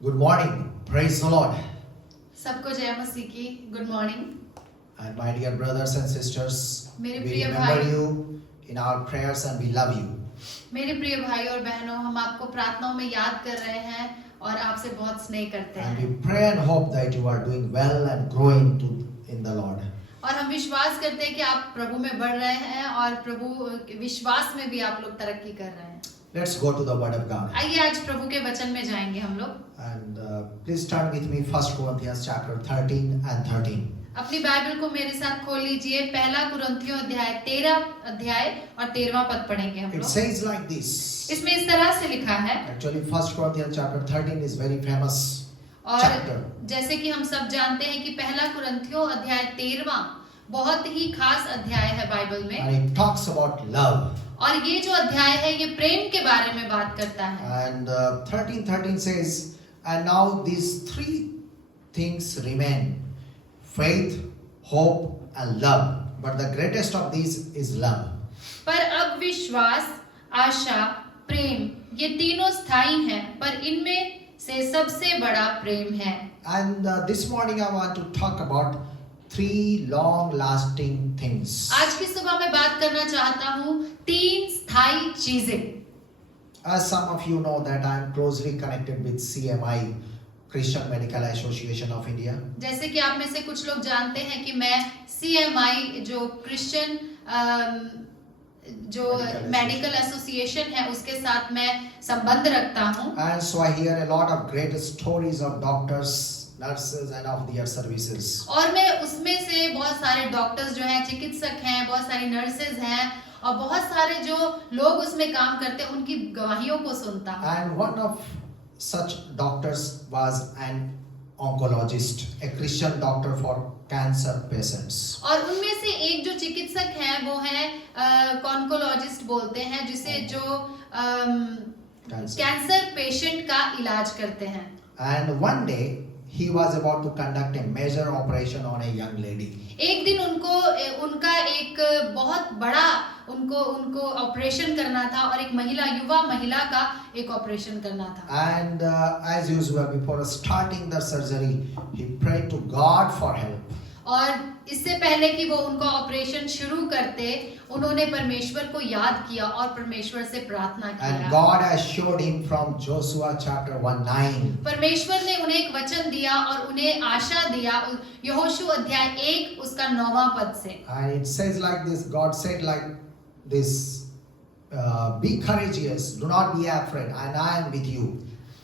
Good morning. Praise the Lord. सबको जय मसीह की good morning. And my dear brothers and sisters, मेरे we प्रिय remember भाई you in our prayers and we love you. मेरे प्रिय भाई और बहनों, हम आपको प्रार्थनाओं में याद कर रहे हैं और आपसे बहुत स्नेह करते And हैं we pray and hope that you are doing well and growing in the Lord. और हम विश्वास करते हैं कि आप प्रभु में बढ़ रहे हैं और प्रभु के विश्वास में भी आप लोग तरक्की कर रहे हैं। Let's go to the Word of God. आइए आज प्रभु के वचन में जाएंगे हम लोग। And please turn with me 1 Corinthians chapter 13 and 13. अपनी बाइबल को मेरे साथ खोल लीजिए। पहला कुरिन्थियों अध्याय 13 अध्याय और 13वां पद पढ़ेंगे हम It लोग। says like this. इसमें इस तरह से लिखा है। Actually, 1 Corinthians chapter 13 is very famous और chapter. जैसे कि हम सब जानते हैं कि पहला कुरिन्थियों अध्याय 13वां बहुत ही खास अध्याय है बाइबल में। And it talks about love. और ये जो अध्याय है ये प्रेम के बारे में बात करता है। And 13:13 says, and now these three things remain: faith, hope, and love. But the greatest of these is love. पर अब विश्वास, आशा, प्रेम ये तीनों स्थायी हैं, पर इनमें से सबसे बड़ा प्रेम है। And this morning I want to talk about three long-lasting things. आज की सुबह मैं बात करना चाहता हूँ 3 स्थायी चीजें। As some of you know that I am closely connected with CMI, Christian Medical Association of India. जैसे कि आप में से कुछ लोग जानते हैं कि मैं CMI जो क्रिश्चियन जो मेडिकल एसोसिएशन है उसके साथ मैं संबंध रखता हूँ। And so I hear a lot of great stories of doctors, nurses and of their services. और मैं उसमें से बहुत सारे डॉक्टर्स जो हैं, चिकित्सक हैं, बहुत सारी नर्सेज हैं और बहुत सारे जो लोग उसमें काम करते हैं उनकी गवाहियों को सुनता हूँ। And one of such doctors was an oncologist, a Christian doctor for cancer patients. और उनमें से एक जो चिकित्सक हैं वो है ऑन्कोलॉजिस्ट बोलते हैं, जिसे जो कैंसर पेशेंट का इलाज करते हैं। And one day he was about to conduct a major operation on a young lady. एक दिन उनका एक बहुत बड़ा उनको ऑपरेशन करना था और एक युवा महिला का एक ऑपरेशन करना था। And as usual, before starting the surgery, he prayed to God for help. और इससे पहले कि वो उनका ऑपरेशन शुरू करते, उन्होंने परमेश्वर को याद किया और परमेश्वर से प्रार्थना And किया। God assured him from Joshua chapter 1:9. परमेश्वर ने उन्हें एक वचन दिया और उन्हें आशा दिया यहोशू अध्याय 1 उसका 9वां पद से। And it says like this, God said like this, be courageous, do not be afraid, and I am with you.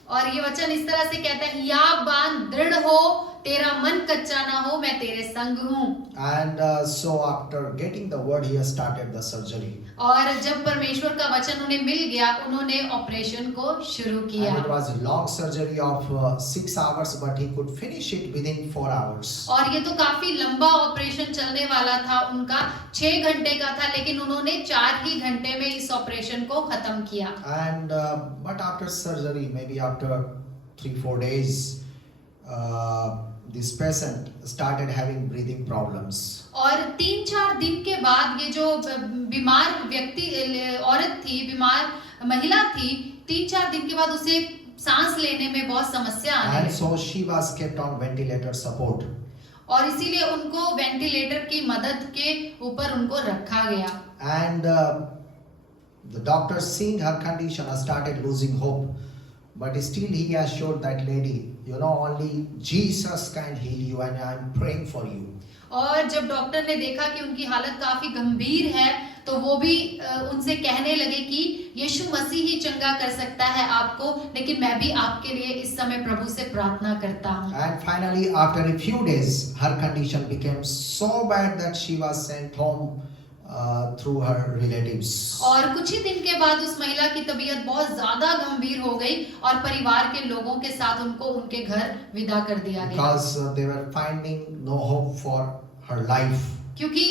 और ये वचन इस तरह से कहता है, याबान दृढ़ हो, तेरा मन कच्चा ना हो, मैं तेरे संग हूँ। And so after getting the word, he has started the surgery. और जब परमेश्वर का वचन उन्हें मिल गया, उन्होंने ऑपरेशन को शुरू किया। And it was a long surgery of 6 hours, but he could finish it within 4 hours. और ये तो काफी लंबा ऑपरेशन चलने वाला था उनका, 6 घंटे का था, लेकिन उन्होंने 4 ही घंटे में इस ऑपरेशन को खत्म किया। And but after surgery, maybe after 3-4 days, this patient started having breathing problems. और 3-4 दिन के बाद ये जो बीमार व्यक्ति औरत थी, बीमार महिला थी, 3-4 दिन के बाद उसे सांस लेने में बहुत समस्या आने And लगी। so she was kept on ventilator support. और इसीलिए उनको वेंटिलेटर की मदद के ऊपर उनको रखा गया। And the doctor, seeing her condition, started losing hope. But still he assured that lady, you know, only Jesus can heal you and I am praying for you. और जब डॉक्टर ने देखा कि उनकी हालत काफी गंभीर है, तो वो भी उनसे कहने लगे कि यीशु मसीह ही चंगा कर सकता है आपको, लेकिन मैं भी आपके लिए इस समय प्रभु से प्रार्थना करता हूँ। And finally, after a few days, her condition became so bad that she was sent home through her relatives. और कुछ ही दिन के बाद उस महिला की तबीयत बहुत ज्यादा गंभीर हो गई और परिवार के लोगों के साथ उनको उनके घर विदा कर दिया गया। Because they were finding no hope for her life. क्योंकि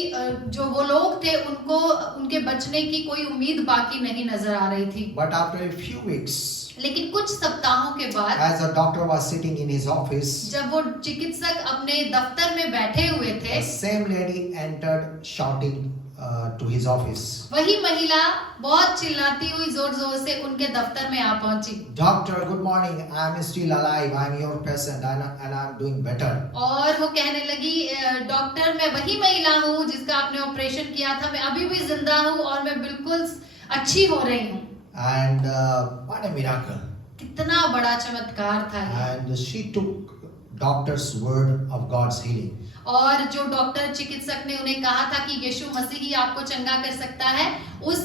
जो वो लोग थे उनको उनके बचने की कोई उम्मीद बाकी नहीं नजर आ रही थी। But after a few weeks, लेकिन कुछ सप्ताहों के बाद, as the doctor was sitting in his office, जब वो चिकित्सक अपने दफ्तर में बैठे हुए थे, the same lady entered shouting to his office. वही महिला बहुत चिल्लाती हुई जोर जोर से उनके दफ्तर में आ पहुंची Doctor, good morning. I'm still alive. I'm your patient and I'm doing better. और वो कहने लगी, डॉक्टर मैं वही महिला हूँ जिसका आपने ऑपरेशन किया था, मैं अभी भी जिंदा हूँ और मैं बिल्कुल अच्छी हो रही हूँ। And what a miracle. कितना बड़ा चमत्कार था ये। And she took doctor's word of God's healing. और जो डॉक्टर चिकित्सक ने उन्हें कहा था कि यीशु मसीह ही आपको चंगा कर सकता है, उस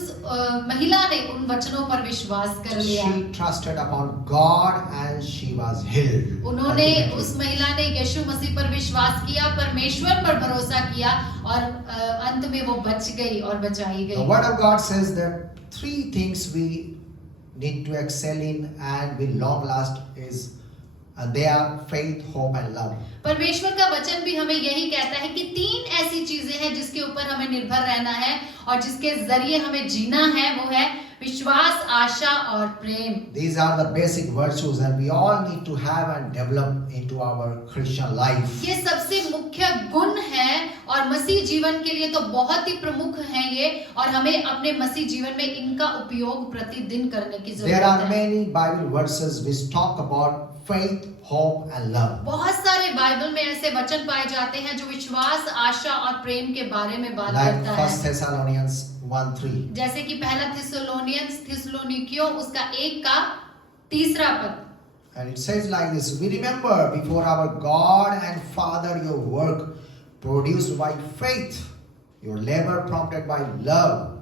महिला ने उन वचनों पर विश्वास कर लिया। She trusted upon God and she was healed. उन्होंने Ultimately. उस महिला ने यीशु मसीह पर विश्वास किया, परमेश्वर पर भरोसा किया और अंत में वो बच गई और बचाई The गई। word of God says that three things we need to excel in and will long last is they are faith, hope and love. परमेश्वर का वचन भी हमें यही कहता है कि तीन ऐसी चीजें हैं जिसके ऊपर हमें निर्भर रहना है और जिसके जरिए हमें जीना है, वो है विश्वास, आशा और प्रेम। These are the basic virtues that we all need to have and develop into our Christian life. ये सबसे मुख्य गुण है और मसीह जीवन के लिए तो बहुत ही प्रमुख हैं ये, और हमें अपने मसीह जीवन में इनका उपयोग प्रतिदिन करने की There जरूरत are है। many Bible verses which talk about faith, hope and love. बहुत सारे बाइबल में ऐसे वचन पाए जाते हैं जो विश्वास, आशा और प्रेम के बारे में बात Like करता 1 है। Thessalonians 1:3. जैसे कि पहला थिस्सलुनीकियों उसका 1 का 3 पद। And it says like this, we remember before our God and Father your work produced by faith, your labor prompted by love,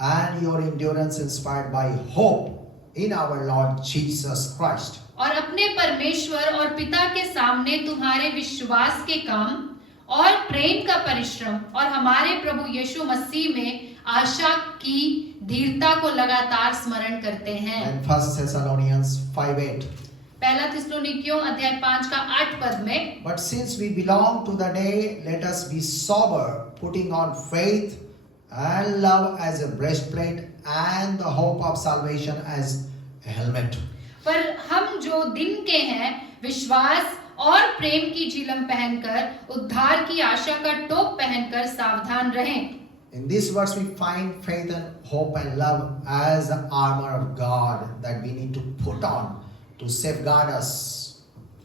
and your endurance inspired by hope in our Lord Jesus Christ. और अपने परमेश्वर और पिता के सामने तुम्हारे विश्वास के काम और प्रेम का परिश्रम और हमारे प्रभु यीशु मसीह में आशा की धीरता को लगातार स्मरण करते हैं। And 1 Thessalonians 5:8. पहला थिस्सलुनीकियों अध्याय 5 का 8 पद में, But since we belong to the day, let us be sober, putting on faith and love as a breastplate and the hope of salvation as a helmet. पर हम जो दिन के हैं विश्वास और प्रेम की झिलम पहनकर उद्धार की आशा का टोप पहनकर सावधान रहें। In this verse, we find faith and hope and love as the armor of God that we need to put on to safeguard us.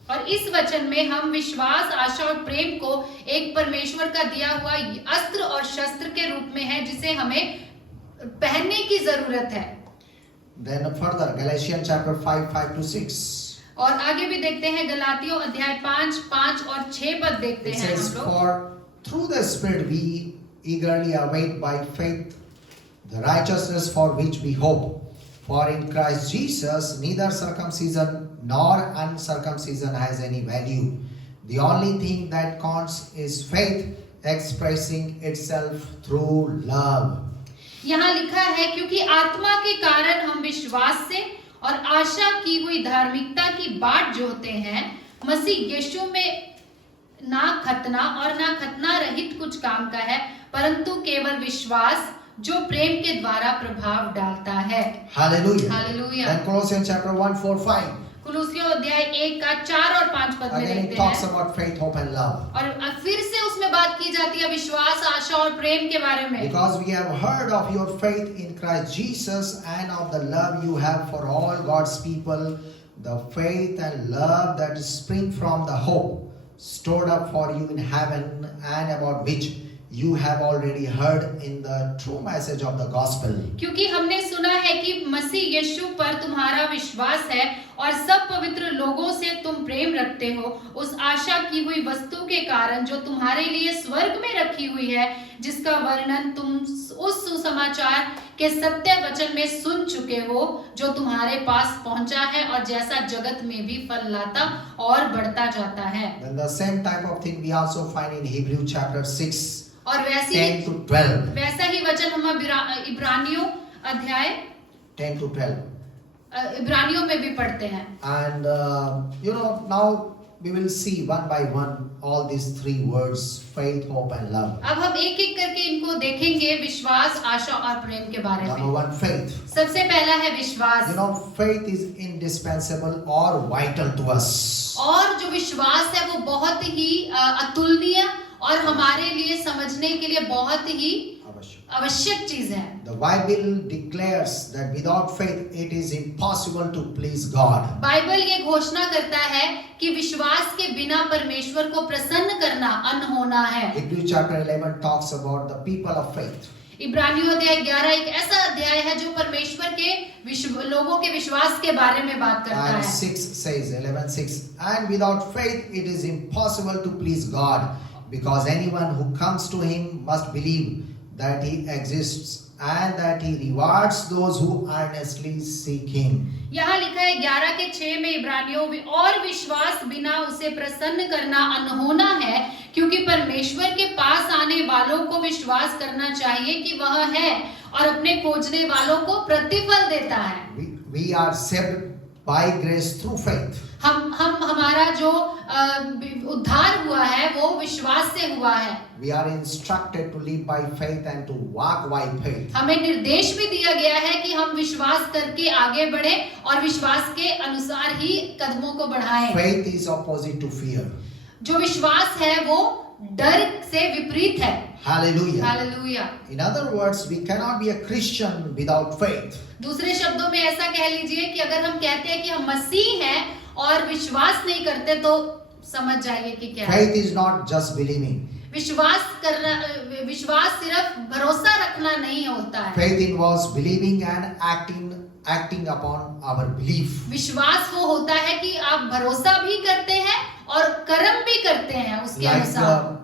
और इस वचन में हम विश्वास, आशा और प्रेम को एक परमेश्वर का दिया हुआ अस्त्र और शस्त्र के रूप में है जिसे हमें पहनने की जरूरत है। Then further, Galatians chapter 5:5-6. और आगे भी देखते हैं गलातियों अध्याय 5 और 6 पद देखते It हैं says, हम लोग। for through the Spirit we eagerly await by faith the righteousness for which we hope. For in Christ Jesus neither circumcision nor uncircumcision has any value. The only thing that counts is faith expressing itself through love. यहाँ लिखा है, क्योंकि आत्मा के कारण हम विश्वास से और आशा की हुई धार्मिकता की बाट जोते हैं। मसीह यीशु में ना खतना और ना खतना रहित कुछ काम का है, परंतु केवल विश्वास जो प्रेम के द्वारा प्रभाव डालता है। Hallelujah. Hallelujah. Then Colossians chapter 1:4-5. कुलुसियों अध्याय 1 का 4 और 5 पद में Again it देखते talks हैं। about faith, hope and love. और फिर से उसमें बात की जाती है विश्वास, आशा और प्रेम के बारे में। Because we have heard of your faith in Christ Jesus and of the love you have for all God's people, the faith and love that spring from the hope stored up for you in heaven and about which you have already heard in the true message of the gospel. क्योंकि हमने सुना है कि मसीह यीशु पर तुम्हारा विश्वास है और सब पवित्र लोगों से तुम प्रेम रखते हो, उस आशा की हुई वस्तु के कारण जो तुम्हारे लिए स्वर्ग में रखी हुई है, जिसका वर्णन तुम उस सुसमाचार के सत्य वचन में सुन चुके हो, जो तुम्हारे पास पहुंचा है और जैसा जगत में भी फल लाता और बढ़ता जाता है। Then the same type of thing we also find in Hebrew chapter 6, और 10-12. वैसा ही वचन हम इब्रानियों अध्याय 10-12. इब्रानियों में भी पढ़ते हैं। And now we will see one by one all these three words, faith, hope and love. अब हम एक एक करके इनको देखेंगे, विश्वास, आशा और प्रेम के बारे Number में। one, faith. सबसे पहला है विश्वास। Faith is indispensable or vital to us. और जो विश्वास है वो बहुत ही अतुलनीय और हमारे लिए समझने के लिए बहुत ही आवश्यक चीज है। The Bible declares that without faith it is impossible to please God. Bible ये घोषणा करता है कि विश्वास के बिना परमेश्वर को प्रसन्न करना अनहोना है। Hebrews chapter 11 talks about the people of faith. इब्रानियों अध्याय 11 एक ऐसा अध्याय है जो परमेश्वर के लोगों के विश्वास के बारे में बात करता And है। 6 says, 11:6, and without faith it is impossible to please God, because anyone who comes to him must believe that he exists and that he rewards those who earnestly seek him. यहाँ लिखा है 11 के 6 में इब्रानियों में, और विश्वास बिना उसे प्रसन्न करना अनहोना है, क्योंकि परमेश्वर के पास आने वालों को विश्वास करना चाहिए कि वह है और अपने खोजने वालों को प्रतिफल देता है। We are saved by grace through faith. हमारा जो उद्धार हुआ है वो विश्वास से हुआ है। We are instructed to live by faith and to walk by faith. हमें निर्देश भी दिया गया है कि हम विश्वास करके आगे बढ़े और विश्वास के अनुसार ही कदमों को बढ़ाएं। Faith is opposite to fear. जो विश्वास है वो डर से विपरीत है। Hallelujah. Hallelujah. In other words, we cannot be a Christian without faith. दूसरे शब्दों में ऐसा कह लीजिए कि अगर हम कहते हैं कि हम मसीह हैं और विश्वास नहीं करते तो समझ जाइए कि क्या है। Faith is not just believing. विश्वास सिर्फ भरोसा रखना नहीं होता है। Faith involves believing and acting upon our belief. विश्वास वो होता है कि आप भरोसा भी करते हैं और कर्म भी करते हैं उसके अनुसार।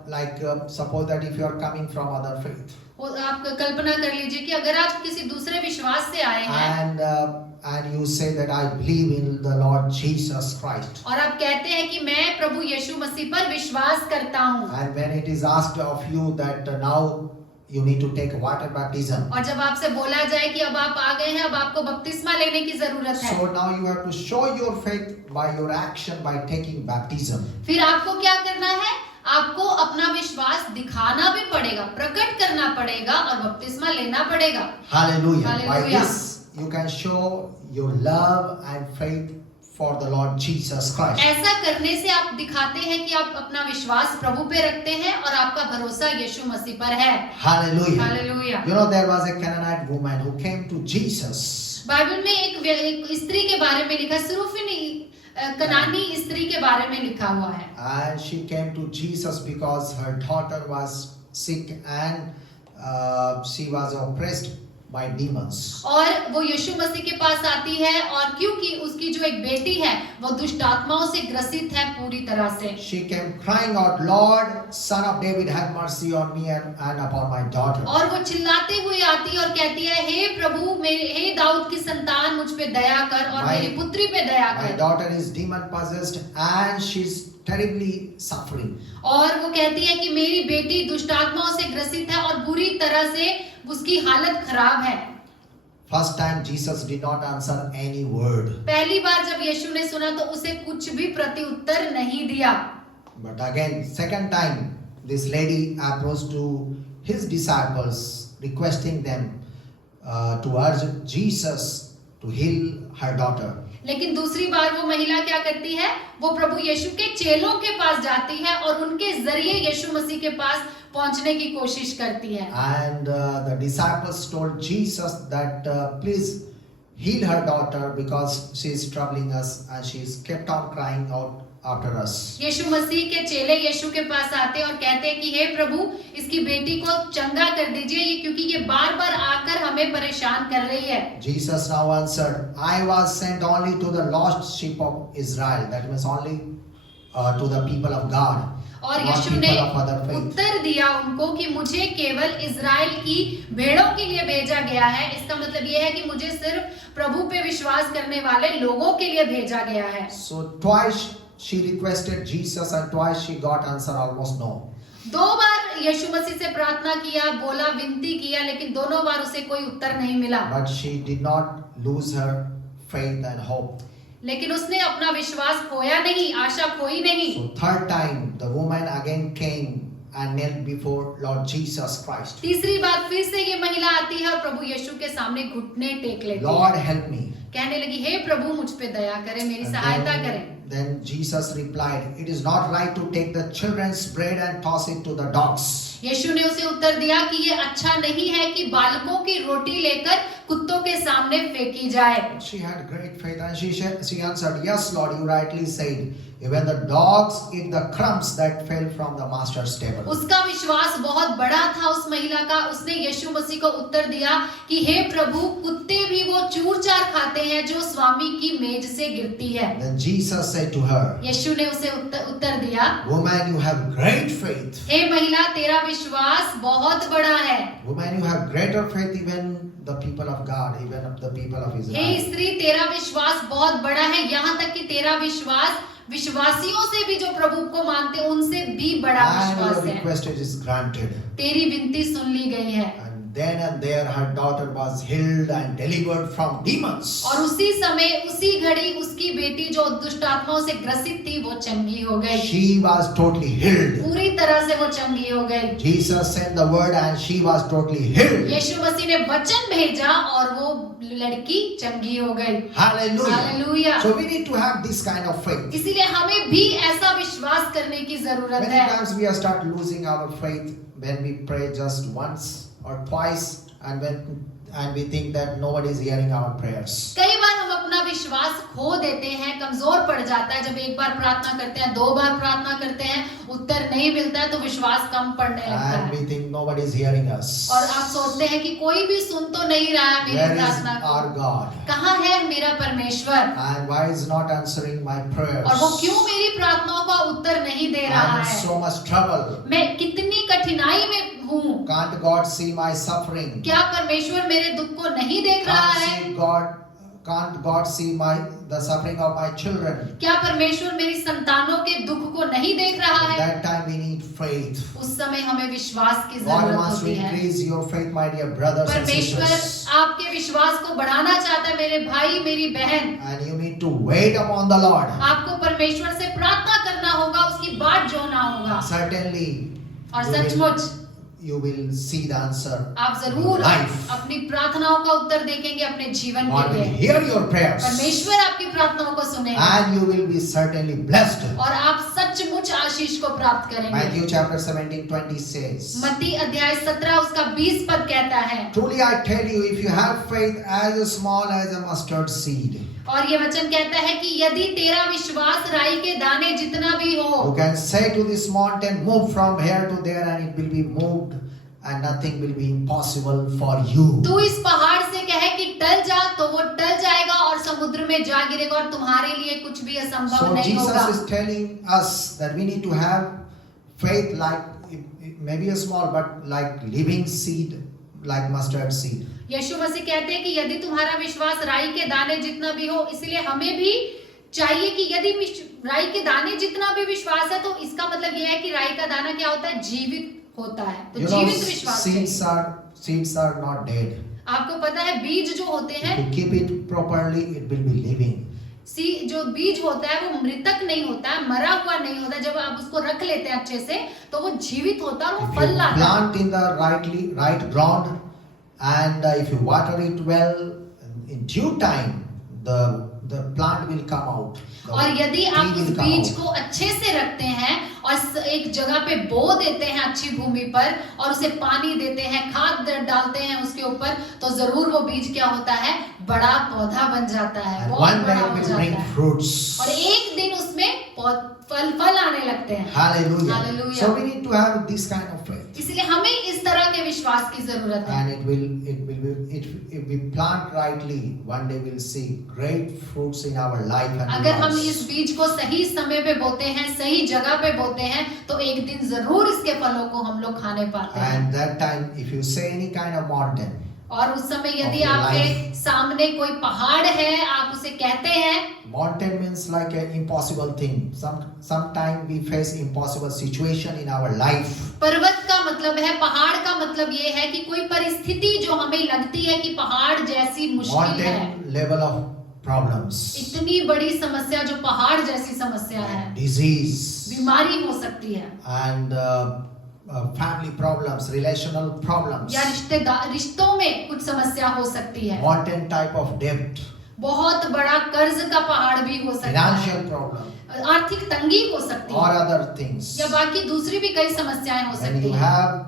Suppose that if you are coming from other faith. आप कल्पना कर लीजिए कि अगर आप किसी दूसरे विश्वास से आए हैं and you say that I believe in the Lord Jesus Christ. और आप कहते हैं कि मैं प्रभु यीशु मसीह पर विश्वास करता हूँ। And when it is asked of you that now you need to take water baptism. और जब आपसे बोला जाए कि अब आप आ गए हैं, अब आपको बपतिस्मा लेने की जरूरत है। So now you have to show your faith by your action by taking baptism. फिर आपको क्या करना है? आपको अपना विश्वास दिखाना भी पड़ेगा, प्रकट करना पड़ेगा और बपतिस्मा लेना पड़ेगा। Hallelujah. By Hallelujah. this you can show your love and faith for the Lord Jesus Christ. ऐसा करने से आप दिखाते हैं कि आप अपना विश्वास प्रभु पे रखते हैं और आपका भरोसा यीशु मसीह पर है। Hallelujah. Hallelujah. You know there was a Canaanite woman who came to Jesus. Bible में एक स्त्री के बारे में लिखा, सुरूफिनी कनानी स्त्री के बारे में लिखा हुआ है। And she came to Jesus because her daughter was sick and she was oppressed by demons. और वो यीशु मसीह के पास आती है और क्योंकि उसकी जो एक बेटी है वो दुष्ट आत्माओं से ग्रसित है पूरी तरह से। She came crying out, Lord, Son of David, have mercy on me and upon my daughter. और वो चिल्लाते हुए आती है और कहती है, हे प्रभु, हे दाऊद की संतान, मुझ पे दया कर और मेरी पुत्री पे दया कर। My daughter is demon possessed and she's terribly suffering. और वो कहती है कि मेरी बेटी दुष्ट आत्माओं से ग्रसित है और बुरी तरह से उसकी हालत खराब है। First time Jesus did not answer any word. पहली बार जब यीशु ने सुना तो उसे कुछ भी प्रत्युत्तर नहीं दिया। But again, second time, this lady approached to his disciples, requesting them to urge Jesus to heal her daughter. लेकिन दूसरी बार वो महिला क्या करती है? वो प्रभु यीशु के चेलों के पास जाती है और उनके जरिए यीशु मसीह के पास पहुंचने की कोशिश करती है। And the disciples told Jesus that please heal her daughter because she is troubling us and she is kept on crying out after us. यीशु मसीह के चेले यीशु के पास आते और कहते हैं कि हे प्रभु, इसकी बेटी को चंगा कर दीजिए क्योंकि ये बार-बार आकर हमें परेशान कर रही है। Jesus now answered, I was sent only to the lost sheep of Israel. That means only to the people of God. और यीशु ने उत्तर दिया उनको कि मुझे केवल इज़राइल की भेड़ों के लिए भेजा गया है। इसका मतलब ये है कि मुझे सिर्फ प्रभु पे विश्वास करने वाले लोगों के लिए भेजा गया है। So twice she requested Jesus and twice she got answer almost no. दो बार यीशु मसीह से प्रार्थना किया, बोला, विनती किया, लेकिन दोनों बार उसे कोई उत्तर नहीं मिला। But she did not lose her faith and hope. लेकिन उसने अपना विश्वास खोया नहीं, आशा खोई नहीं। So third time the woman again came and knelt before Lord Jesus Christ. तीसरी बार फिर से ये महिला आती है और प्रभु यीशु के सामने घुटने टेक लेती है। Lord help me. कहने लगी, हे प्रभु, मुझ पे दया करें, मेरी सहायता करें। Then Jesus replied, "It is not right to take the children's bread and toss it to the dogs." यीशु ने उसे उत्तर दिया कि ये अच्छा नहीं है कि बालकों की रोटी लेकर कुत्तों के सामने फेंकी जाए। She had great faith and she answered, "Yes, Lord, you rightly said. Even the dogs eat the crumbs that fell from the master's table." उसका विश्वास बहुत बड़ा था उस महिला का। उसने यीशु मसीह को उत्तर दिया कि हे प्रभु, कुत्ते भी वो चूर-चार खाते हैं जो स्वामी की मेज से गिरती है। Then Jesus said to her, यीशु ने उसे उत्तर दिया, "Woman, you have great faith. हे महिला, तेरा विश्वास बहुत बड़ा है। Woman, you have greater faith even the people of God, even of the people of hey Israel." स्त्री, तेरा विश्वास बहुत बड़ा है, यहाँ तक कि तेरा विश्वास विश्वासियों से भी, जो प्रभु को मानते हैं, उनसे भी बड़ा And your विश्वास है। request is granted. तेरी विनती सुन ली गई है। Then and there her daughter was healed and delivered from demons. और उसी समय, उसी घड़ी उसकी बेटी जो दुष्ट आत्माओं से ग्रसित थी, वो चंगी हो गई। She was totally healed. पूरी तरह से वो चंगी हो गई। Jesus sent the word and she was totally healed. यीशु मसीह ने वचन भेजा और वो लड़की चंगी हो गई। Hallelujah. Hallelujah. So we need to have this kind of faith. इसीलिए हमें भी ऐसा विश्वास करने की जरूरत Many है। times we start losing our faith when we pray just once or twice and we think that nobody is hearing our prayers. कई बार हम अपना विश्वास खो देते हैं, कमजोर पड़ जाता है। जब एक बार प्रार्थना करते हैं, दो बार प्रार्थना करते हैं, उत्तर नहीं मिलता है, तो विश्वास कम पड़ने लगता And है। we think nobody is hearing us. और आप सोचते हैं कि कोई भी सुन तो नहीं रहा है मेरी Where is प्रार्थना को। our God? कहाँ है मेरा परमेश्वर? And why is not answering my prayers? और वो क्यों मेरी प्रार्थनाओं का उत्तर नहीं दे रहा I'm in है? so much trouble. मैं कितनी कठिनाई में हूँ। Can't God see my suffering? क्या परमेश्वर मेरे दुख को नहीं देख रहा है? Can't God see the suffering of my children? क्या परमेश्वर मेरी संतानों के दुख को नहीं देख रहा है? That time we need faith. उस समय हमें विश्वास की God जरूरत wants to होती है। increase your faith, my dear brothers and परमेश्वर sisters. आपके विश्वास को बढ़ाना चाहता है, मेरे भाई, मेरी बहन। And you need to wait upon the Lord. आपको परमेश्वर से प्रार्थना करना होगा, उसकी बात जोना होगा। Certainly, और सचमुच you will see the answer. आप in जरूर life. अपनी प्रार्थनाओं का उत्तर देखेंगे अपने जीवन God के will लिए। hear your prayers. परमेश्वर आपकी प्रार्थनाओं को सुनेगा And you will be certainly blessed. और आप सचमुच आशीष को प्राप्त करेंगे। Matthew chapter 17:20 says, मत्ती अध्याय 17 उसका 20 पद कहता है, "Truly I tell you, if you have faith as small as a mustard seed, और ये वचन कहता है कि यदि तेरा विश्वास राई के दाने जितना भी हो, you can say to this mountain, move from here to there, and it will be moved, and nothing will be impossible for you." तू इस पहाड़ से कहे कि टल जा, तो वो टल जाएगा और समुद्र में जा गिरेगा, और तुम्हारे लिए कुछ भी असंभव So नहीं होगा। Jesus is telling us that we need to have faith like maybe a small but like living seed, like mustard seed. यीशु मसीह कहते हैं कि यदि तुम्हारा विश्वास राई के दाने जितना भी हो, इसलिए हमें भी चाहिए कि यदि राई के दाने जितना भी विश्वास है, तो इसका मतलब यह है कि राई का दाना क्या होता है? जीवित होता है। तो You know, जीवित विश्वास seeds are not dead. आपको पता है बीज जो होते हैं, If you keep it properly, it will be living. जो बीज होता है वो मृतक नहीं होता है, मरा हुआ नहीं होता। जब आप उसको रख लेते हैं अच्छे से, तो वो जीवित होता है और वो If फल you लाता है। plant in the right ground, and if you water it well, in due time the plant will come out. The और यदि आप tree उस will come बीज out. को अच्छे से रखते हैं और एक जगह पे बो देते हैं अच्छी भूमि पर, और उसे पानी देते हैं, खाद डालते हैं उसके ऊपर, तो जरूर वो बीज क्या होता है? बड़ा पौधा बन जाता है, And बहुत one day बड़ा it हो will जाता bring है, fruits. और एक दिन उसमें फल आने लगते हैं। Hallelujah. Hallelujah. So we need to have this kind of faith. इसलिए हमें इस तरह के विश्वास की जरूरत है। And if we plant rightly, one day we'll see great fruits in our life and अगर हम lives. इस बीज को सही समय पे बोते हैं, सही जगह पे बोते हैं, तो एक दिन जरूर इसके फलों को हम लोग खाने पाते हैं। And that time, if you say any kind of mountain, और उस समय यदि of your आपके life. सामने कोई पहाड़ है, आप उसे कहते हैं, mountain means like an impossible thing. Sometime we face impossible situation in our life. पर्वत का मतलब है, पहाड़ का मतलब ये है कि कोई परिस्थिति जो हमें लगती है कि पहाड़ जैसी मुश्किल है, Mountain level of problems, इतनी बड़ी समस्या जो पहाड़ जैसी समस्या है, disease, बीमारी हो सकती है, and family problems, relational problems, या रिश्तों में कुछ समस्या हो सकती है, mountain type of debt, बहुत बड़ा कर्ज का पहाड़ भी हो सकता है, financial problem, आर्थिक तंगी हो सकती or है, other things. या बाकी दूसरी भी कई समस्याएं हो When सकती you हैं। have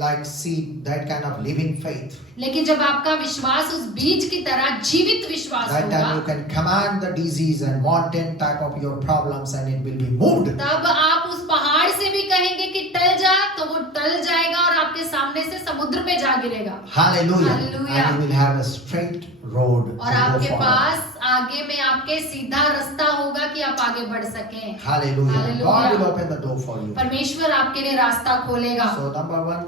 like see that kind of living faith, लेकिन जब आपका विश्वास उस बीज की तरह जीवित विश्वास that time you होगा, can command the disease and mountain type of your problems and it will be moved. तब आप उस पहाड़ से भी कहेंगे कि टल जा, तो वो टल जाएगा और आपके सामने से समुद्र में जा गिरेगा। Hallelujah. Hallelujah. And you will have a straight road to और go आपके forward. पास आगे में आपके सीधा रास्ता होगा कि आप आगे बढ़ सकें। Hallelujah. Hallelujah. God will open the door for you. परमेश्वर आपके लिए रास्ता खोलेगा। So number one,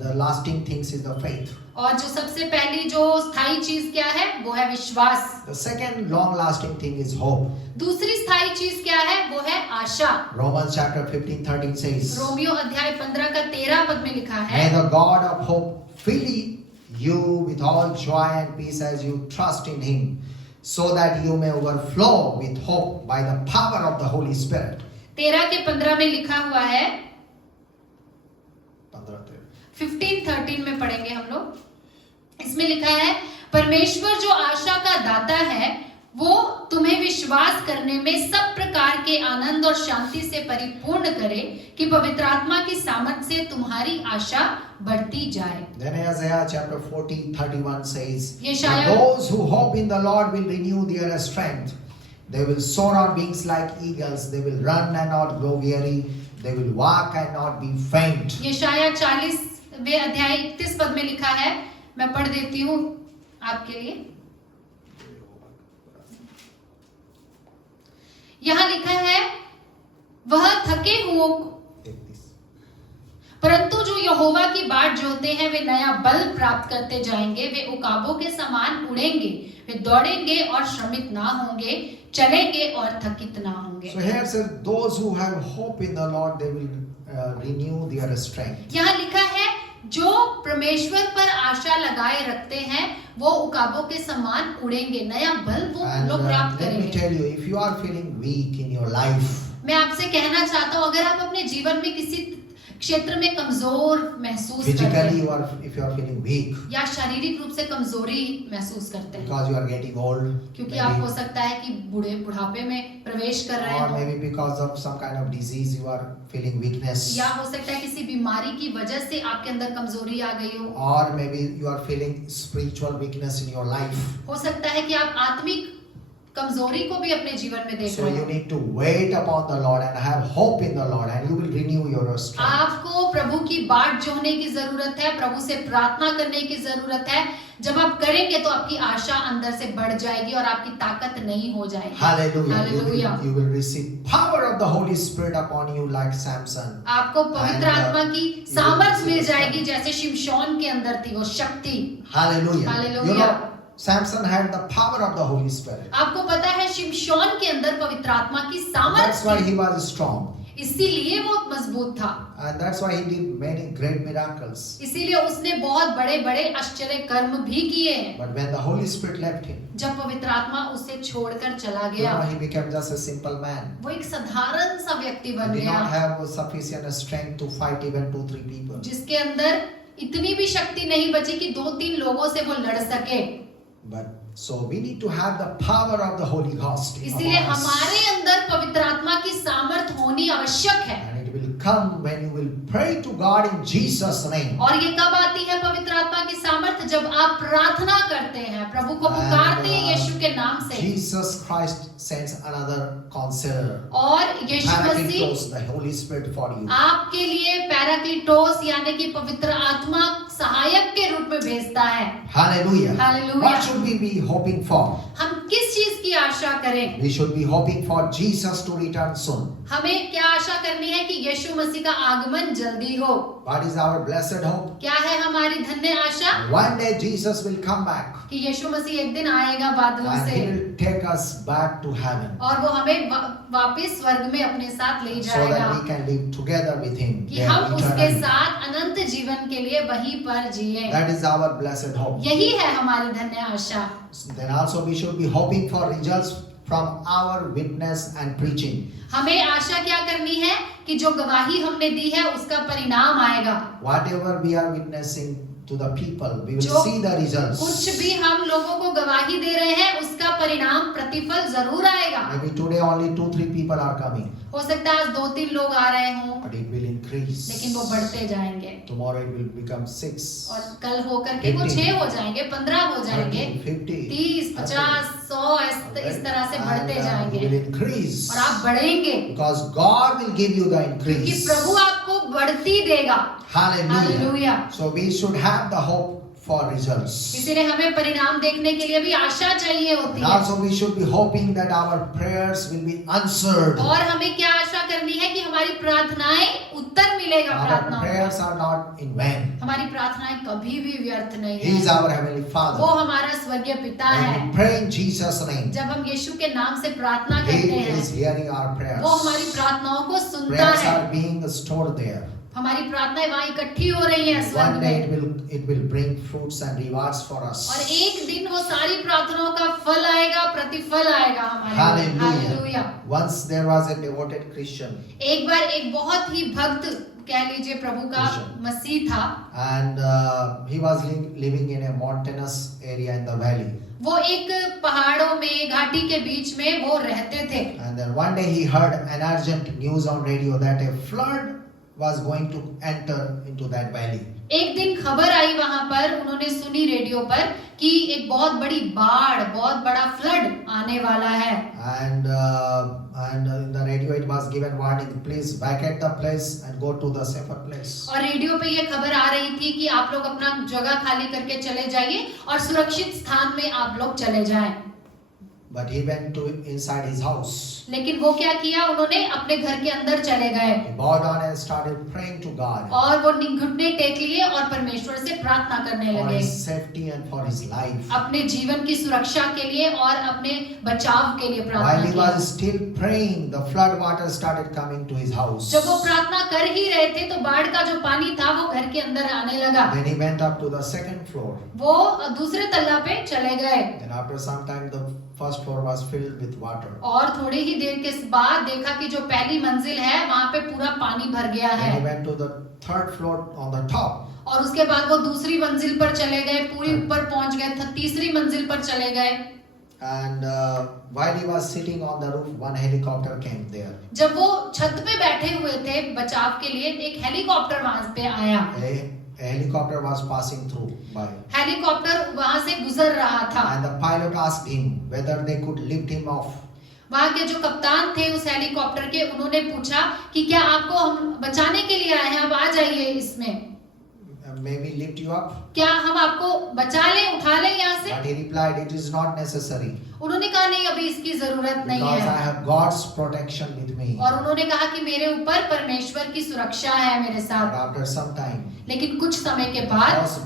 the lasting things is the faith. और जो सबसे पहली जो स्थायी चीज क्या है, वो है विश्वास। The second long lasting thing is hope. दूसरी स्थायी चीज क्या है, वो है आशा। Romans chapter 15:13 says, रोमियो अध्याय 15 का 13 पद में लिखा है, May the God of hope fill you with all joy and peace as you trust in Him, so that you may overflow with hope by the power of the Holy Spirit. 13 के 15 में लिखा हुआ है, 15:13 में पढ़ेंगे हम लोग। इसमें लिखा है, परमेश्वर जो आशा का दाता है, वो तुम्हें विश्वास करने में सब प्रकार के आनंद और शांति से परिपूर्ण करे, कि पवित्र आत्मा की सामर्थ से तुम्हारी आशा बढ़ती जाए। Then Isaiah chapter 40:31 says, यशायाह- Those who hope in the Lord will renew their strength. They will soar on wings like eagles. They will run and not grow weary. They will walk and not be faint. यशायाह 40वें अध्याय 31 पद में लिखा है, मैं पढ़ देती हूँ आपके लिए। यहाँ लिखा है, वह थके हुओं को, परंतु जो यहोवा की बाट जोते हैं वे नया बल प्राप्त करते जाएंगे, वे उकाबों के समान उड़ेंगे, वे दौड़ेंगे और श्रमित ना होंगे, चलेंगे और थकित ना होंगे। So here says, those who have hope in the Lord, they will renew their strength. यहाँ लिखा है, जो परमेश्वर पर आशा लगाए रखते हैं वो उकाबों के समान उड़ेंगे, नया बल वो And लोग प्राप्त let me करेंगे। tell you, if you are feeling weak in your life, मैं आपसे कहना चाहता हूँ, अगर आप अपने जीवन में किसी क्षेत्र में कमजोर महसूस करते physically हैं, you are, if you are feeling weak, या शारीरिक रूप से कमजोरी महसूस करते हैं, because you are getting old, क्योंकि आप हो सकता है कि बुढ़ापे में प्रवेश कर रहे or हो, maybe because of some kind of disease you are feeling weakness, या हो सकता है किसी बीमारी की वजह से आपके अंदर कमजोरी आ गई हो, or maybe you are feeling spiritual weakness in your life. हो सकता है कि आप आत्मिक कमजोरी को भी अपने जीवन में देख So रहे you हो। need to wait upon the Lord and have hope in the Lord, and you will renew your strength. आपको प्रभु की बाट जोहने की जरूरत है, प्रभु से प्रार्थना करने की जरूरत है। जब आप करेंगे तो आपकी आशा अंदर से बढ़ जाएगी और आपकी ताकत नहीं हो जाएगी। Hallelujah. Hallelujah. You will receive power of the Holy Spirit upon you like Samson. आपको पवित्र And, आत्मा की you will सामर्थ receive मिल the जाएगी, जैसे शिमशोन के अंदर थी वो शक्ति। Hallelujah. Hallelujah. You know, Samson had the power of the Holy Spirit. आपको पता है शिमशोन के अंदर पवित्र आत्मा की सामर्थ That's why थी, he was strong. इसीलिए वो मजबूत था, And that's why he did many great miracles. इसीलिए उसने बहुत बड़े बड़े आश्चर्य कर्म भी किए हैं। But when the Holy Spirit left him, जब पवित्र आत्मा उसे छोड़कर चला you गया, know, he became just a simple man. वो एक साधारण सा व्यक्ति He बन did not गया, have sufficient strength to fight even 2-3 people. जिसके अंदर इतनी भी शक्ति नहीं बची कि 2-3 लोगों से वो लड़ सके। But so we need to have the power of the Holy Ghost in इसलिए us. हमारे अंदर पवित्र आत्मा की सामर्थ होनी आवश्यक है। And it will come when you will pray to God in Jesus' name. और ये कब आती है पवित्र आत्मा की सामर्थ? जब आप प्रार्थना करते हैं, प्रभु को पुकारते हैं यीशु के नाम से। Jesus Christ sends another counselor, और यीशु मसीह Paracletos, the Holy Spirit for you. आपके लिए पैराक्लिटोस यानी कि पवित्र आत्मा सहायक के रूप में भेजता है। Hallelujah. Hallelujah. What should we be hoping for? हम किस चीज की आशा करें? We should be hoping for Jesus to return soon. हमें क्या आशा करनी है कि यीशु मसीह का आगमन जल्दी हो। What is our blessed hope? क्या है हमारी धन्य आशा? One day Jesus will come back कि यीशु मसीह एक दिन आएगा बादलों and से he will take us back to heaven और वो हमें वापस स्वर्ग में अपने साथ ले so जाएगा, that we can live together with him कि there हम उसके eternally. साथ अनंत जीवन के लिए वहीं पर जिए। That is our blessed hope. यही है हमारी धन्य आशा। Then also we should be hoping for results from our witness and preaching. हमें आशा क्या करनी है कि जो गवाही हमने दी है उसका परिणाम आएगा। Whatever we are witnessing to the people, we will जो see the results. कुछ भी हम लोगों को गवाही दे रहे हैं उसका परिणाम प्रतिफल जरूर आएगा। Maybe today only 2-3 people are coming, हो सकता है आज 2-3 लोग आ रहे हों, but it will increase. लेकिन वो बढ़ते जाएंगे Tomorrow it will become 6, और कल होकर के वो 6 हो जाएंगे, 15 हो जाएंगे, 30, 50, 30, 50, 100 इस तरह से बढ़ते and, जाएंगे you will increase. और आप बढ़ेंगे Because God will give you the क्योंकि increase. प्रभु आपको बढ़ती देगा। Hallelujah. Hallelujah. So we should have the hope for results. इसीलिए हमें परिणाम देखने के लिए भी आशा चाहिए होती And है also we should be hoping that our prayers will be answered. और हमें क्या आशा करनी है कि हमारी प्रार्थनाएं उत्तर मिलेगा Our प्रार्थनाओं prayers का। are not in vain. हमारी प्रार्थनाएं कभी भी व्यर्थ नहीं He is है। our heavenly वो Father. हमारा स्वर्गीय पिता When है। we pray in Jesus' name, जब हम यीशु के नाम से प्रार्थना He करते हैं is hearing our prayers. वो हमारी प्रार्थनाओं को सुनता Prayers है। are being stored there. हमारी प्रार्थनाएं वहाँ इकट्ठी हो रही हैं स्वर्ग One day में it will bring fruits and rewards for us. और एक दिन वो सारी प्रार्थनाओं का फल आएगा, प्रतिफल आएगा हमारे लिए। Hallelujah. Once there was a devoted Christian, एक बार एक बहुत ही भक्त कह लीजिए प्रभु का Christian. मसीह था। and he was living in a mountainous area in the valley. वो एक पहाड़ों में घाटी के बीच में वो रहते थे And then one day he heard an urgent news on radio that a flood was going to enter into that valley. एक दिन खबर आई वहां पर, उन्होंने सुनी रेडियो पर कि एक बहुत बड़ी बाढ़, बहुत बड़ा फ्लड आने वाला है। And in the radio it was given warning, please vacate the place and go to the safer place. और रेडियो पे ये खबर आ रही थी कि आप लोग अपना जगह खाली करके चले जाइए और सुरक्षित स्थान में आप लोग चले जाएं। But he went to inside his house. लेकिन वो क्या किया, उन्होंने अपने घर के अंदर चले गए He bowed down and started praying to God और वो घुटने टेक लिए और परमेश्वर से प्रार्थना करने for लगे his safety and for his life. अपने जीवन की सुरक्षा के लिए और अपने बचाव के लिए While प्रार्थना he की। was still praying, the flood water started coming to his house. जब वो प्रार्थना कर ही रहे थे तो बाढ़ का जो पानी था वो घर के अंदर आने लगा। Then he went up to the second floor. वो दूसरे तल्ला पे चले गए Then after some time the first floor was filled with water. और थोड़ी ही देर के बाद देखा कि जो पहली मंजिल है वहां पे पूरा पानी भर गया Then he है went to the third floor on the top. और उसके बाद वो दूसरी मंजिल पर चले गए, पूरी ऊपर पहुंच गए, तीसरी मंजिल पर चले गए। And while he was sitting on the roof, one helicopter came there. जब वो छत पे बैठे हुए थे बचाव के लिए, एक हेलीकॉप्टर वहां पे आया। A helicopter was passing through by. Helicopter वहां से गुजर रहा था। And the pilot asked him whether they could lift him off. वहां के जो कप्तान थे उस हेलीकॉप्टर के, उन्होंने पूछा कि क्या आपको हम बचाने के लिए आए हैं, आप आ जाइए इसमें, Maybe lift you up. क्या हम आपको बचा लें, उठा लें यहाँ से? But he replied, it is not necessary. उन्होंने कहा नहीं, अभी इसकी जरूरत नहीं Because I है। have God's protection with me. और उन्होंने कहा कि मेरे ऊपर परमेश्वर की सुरक्षा है मेरे But साथ। after some time, लेकिन कुछ समय के the बाद house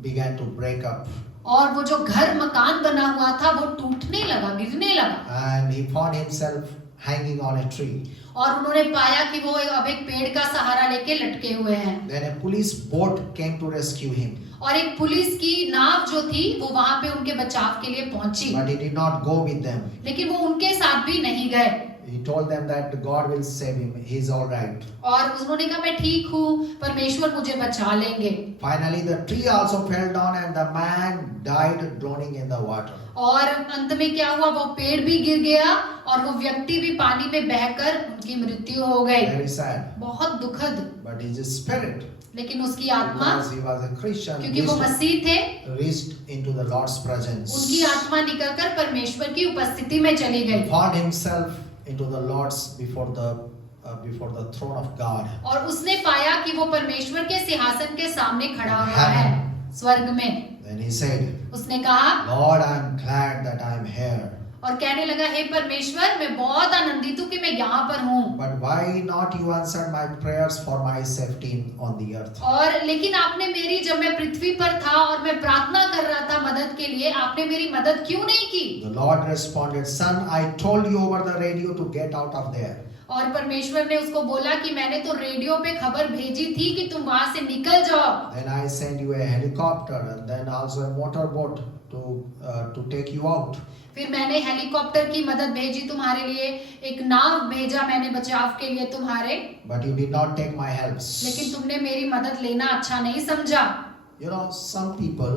began to break up. और वो जो घर मकान बना हुआ था वो टूटने लगा, गिरने लगा And he found himself hanging on a tree. और उन्होंने पाया कि वो अब एक पेड़ का सहारा लेके लटके हुए हैं। Then a police boat came to rescue him. और एक पुलिस की नाव जो थी वो वहां पे उनके बचाव के लिए पहुंची, But he did not go with them. लेकिन वो उनके साथ भी नहीं गए। He told them that God will save him. He is all right. और उन्होंने कहा मैं ठीक हूँ, परमेश्वर मुझे बचा लेंगे। Finally, the tree also fell down and the man died drowning in the water. और अंत में क्या हुआ, वो पेड़ भी गिर गया और वो व्यक्ति भी पानी में बहकर उनकी मृत्यु हो गई। Very sad. बहुत दुखद। But his spirit, लेकिन उसकी आत्मा, because he was a Christian, क्योंकि वो मसीह थे, reached into the Lord's presence. उनकी आत्मा निकलकर परमेश्वर की उपस्थिति में चली He गई found himself into the Lord's before the throne of God. और उसने पाया कि वो परमेश्वर के सिंहासन के सामने खड़ा हुआ है स्वर्ग में। Then he said, उसने कहा Lord, I am glad that I am here. और कहने लगा, हे परमेश्वर, मैं बहुत आनंदित हूँ कि मैं यहाँ पर हूँ। But why not you answered my prayers for my safety on the earth? और लेकिन आपने मेरी, जब मैं पृथ्वी पर था और मैं प्रार्थना कर रहा था मदद के लिए, आपने मेरी मदद क्यों नहीं की? The Lord responded, Son, I told you over the radio to get out of there. और परमेश्वर ने उसको बोला कि मैंने तो रेडियो पे खबर भेजी थी कि तुम वहां से निकल जाओ। Then I sent you a helicopter and then also a motorboat to take you out. फिर मैंने हेलीकॉप्टर की मदद भेजी तुम्हारे लिए, एक नाव भेजा मैंने बचाव के लिए तुम्हारे, But you did not take my helps. लेकिन तुमने मेरी मदद लेना अच्छा नहीं समझा। You know, some people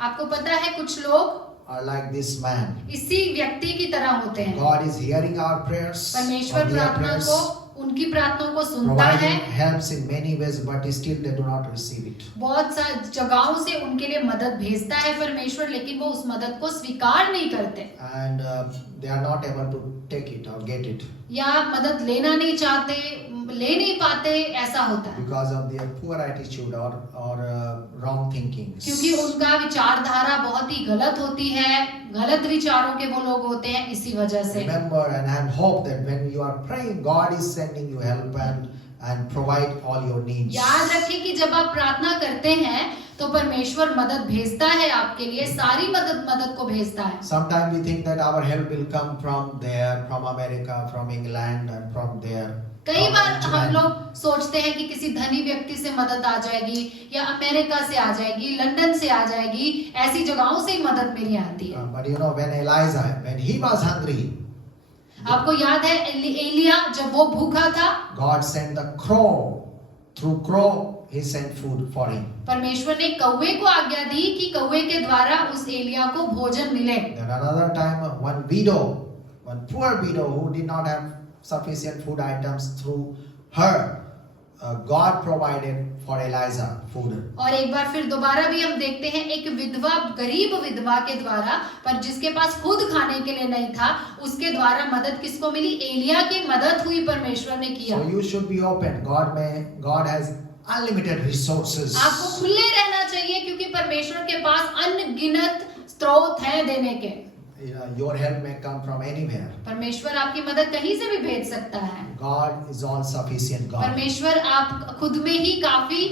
आपको पता है कुछ लोग are like this man. इसी व्यक्ति की तरह होते हैं। God is hearing our prayers, परमेश्वर or their प्रार्थना prayers, को, उनकी प्रार्थनाओं को सुनता providing है। helps in many ways, but still they do not receive it. बहुत सा जगहों से उनके लिए मदद भेजता है परमेश्वर, लेकिन वो उस मदद को स्वीकार नहीं करते And they are not able to take it or get it या मदद लेना नहीं चाहते, ले नहीं पाते, ऐसा होता है because of their poor attitude or wrong thinking. क्योंकि उनका विचारधारा बहुत ही गलत होती है, गलत विचारों के वो लोग होते हैं, इसी वजह से। Remember and have hope that when you are praying, God is sending you help and provide all your needs. याद रखें कि जब आप प्रार्थना करते हैं तो परमेश्वर मदद भेजता है आपके लिए, सारी मदद को भेजता है। Sometimes we think that our help will come from there, from America, from England, and from there. कई बार हम लोग सोचते हैं कि किसी धनी व्यक्ति से मदद आ जाएगी या अमेरिका से आ जाएगी, लंदन से आ जाएगी, ऐसी जगहों से ही मदद मेरी आती है। But you know, when Elijah, when he was hungry, आपको याद है एलिया जब वो भूखा था, God sent the crow. Through crow, he sent food for him. परमेश्वर ने कौवे को आज्ञा दी कि कौवे के द्वारा उस एलिया को भोजन मिले। Then another time, one widow, one poor widow who did not have sufficient food items, through her, God provided for Elijah food. और एक बार फिर दोबारा भी हम देखते हैं एक विधवा, गरीब विधवा के द्वारा, पर जिसके पास खुद खाने के लिए नहीं था, उसके द्वारा मदद किसको मिली? एलिया की मदद हुई, परमेश्वर ने किया। So you should be open. God has unlimited resources. आपको खुले रहना चाहिए क्योंकि परमेश्वर के पास अनगिनत स्रोत हैं देने के। You know, your help may come from anywhere. परमेश्वर आपकी मदद कहीं से भी भेज सकता है। God is all sufficient God. परमेश्वर आप खुद में ही काफी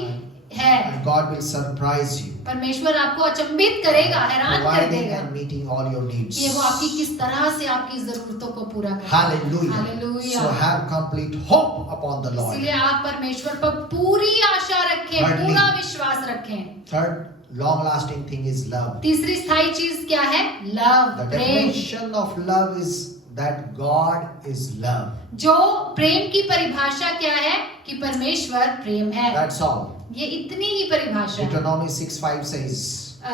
है। And God will surprise you. परमेश्वर आपको अचंभित करेगा, हैरान कर Providing देगा and meeting all your needs. कि वो आपकी किस तरह से आपकी जरूरतों को पूरा करेगा। Hallelujah. Hallelujah. So have complete hope upon the Lord. इसलिए आप परमेश्वर पर पूरी आशा रखें, Thirdly, पूरा विश्वास रखें। Third long lasting thing is love. तीसरी स्थायी चीज क्या है? Love, The Prem. definition of love is that God is love. जो प्रेम की परिभाषा क्या है? कि परमेश्वर प्रेम है। That's all. ये इतनी ही परिभाषा है। Deuteronomy 6:5 says,